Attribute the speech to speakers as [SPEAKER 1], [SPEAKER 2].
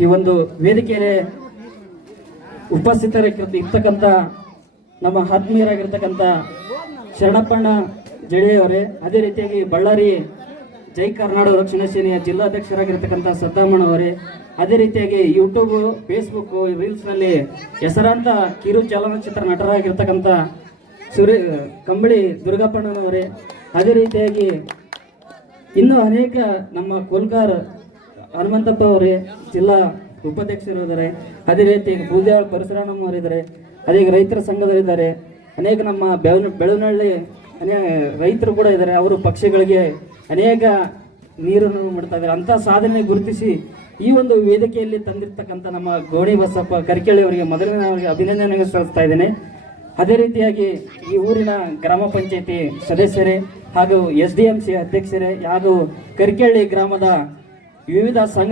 [SPEAKER 1] ಈ ಒಂದು ವೇದಿಕೆಯಲ್ಲಿ ಉಪಸ್ಥಿತರ ಇರ್ತಕ್ಕಂಥ ನಮ್ಮ ಆತ್ಮೀಯರಾಗಿರ್ತಕ್ಕಂಥ ಶರಣಪ್ಪಣ್ಣ ಜಡಿಯವರೇ, ಅದೇ ರೀತಿಯಾಗಿ ಬಳ್ಳಾರಿ ಜೈ ಕರ್ನಾಟಕ ರಕ್ಷಣಾ ಸೇನೆಯ ಜಿಲ್ಲಾಧ್ಯಕ್ಷರಾಗಿರ್ತಕ್ಕಂಥ ಸದ್ದಾಮಣ್ಣ ಅವರೇ, ಅದೇ ರೀತಿಯಾಗಿ ಯೂಟ್ಯೂಬ್ ಫೇಸ್ಬುಕ್ ರೀಲ್ಸ್ನಲ್ಲಿ ಹೆಸರಾಂತ ಕಿರು ಚಲನಚಿತ್ರ ನಟರಾಗಿರ್ತಕ್ಕಂಥ ಸುರೇ ಕಂಬಳಿ ದುರ್ಗಪ್ಪಣ್ಣನವರೇ ಅದೇ ರೀತಿಯಾಗಿ ಇನ್ನೂ ಅನೇಕ ನಮ್ಮ ಕೋಲ್ಕಾರ್ ಹನುಮಂತಪ್ಪ ಅವರೇ, ಜಿಲ್ಲಾ ಉಪಾಧ್ಯಕ್ಷರು ಇದ್ದಾರೆ ಅದೇ ರೀತಿ ಬೂದ್ಯಾಳ ಪರಶುರಾಮಮ್ಮ ಅವರಿದ್ದಾರೆ ಅದೇ ರೈತರ ಸಂಘದವರಿದ್ದಾರೆ ಅನೇಕ ನಮ್ಮ ಬೆವನ ಬೆಳವನಹಳ್ಳಿ ಅನೇಕ ರೈತರು ಕೂಡ ಇದ್ದಾರೆ ಅವರು ಪಕ್ಷಿಗಳಿಗೆ ಅನೇಕ ನೀರನ್ನು ಮಾಡ್ತಾ ಇದ್ದಾರೆ ಅಂತ ಸಾಧನೆ ಗುರುತಿಸಿ ಈ ಒಂದು ವೇದಿಕೆಯಲ್ಲಿ ತಂದಿರ್ತಕ್ಕಂಥ ನಮ್ಮ ಗೋಣಿ ಬಸಪ್ಪ ಕರಿಕೆಳ್ಳಿ ಅವರಿಗೆ ಮೊದಲನೇ ಅವರಿಗೆ ಅಭಿನಂದನೆ ಸಲ್ಲಿಸ್ತಾ ಇದ್ದೇನೆ. ಅದೇ ರೀತಿಯಾಗಿ ಈ ಊರಿನ ಗ್ರಾಮ ಪಂಚಾಯತಿ ಸದಸ್ಯರೇ ಹಾಗೂ ಎಸ್ ಡಿ ಎಂ ಸಿ ಅಧ್ಯಕ್ಷರೇ ಹಾಗೂ ಕರಿಕೆಳ್ಳಿ ಗ್ರಾಮದ వివిధ 生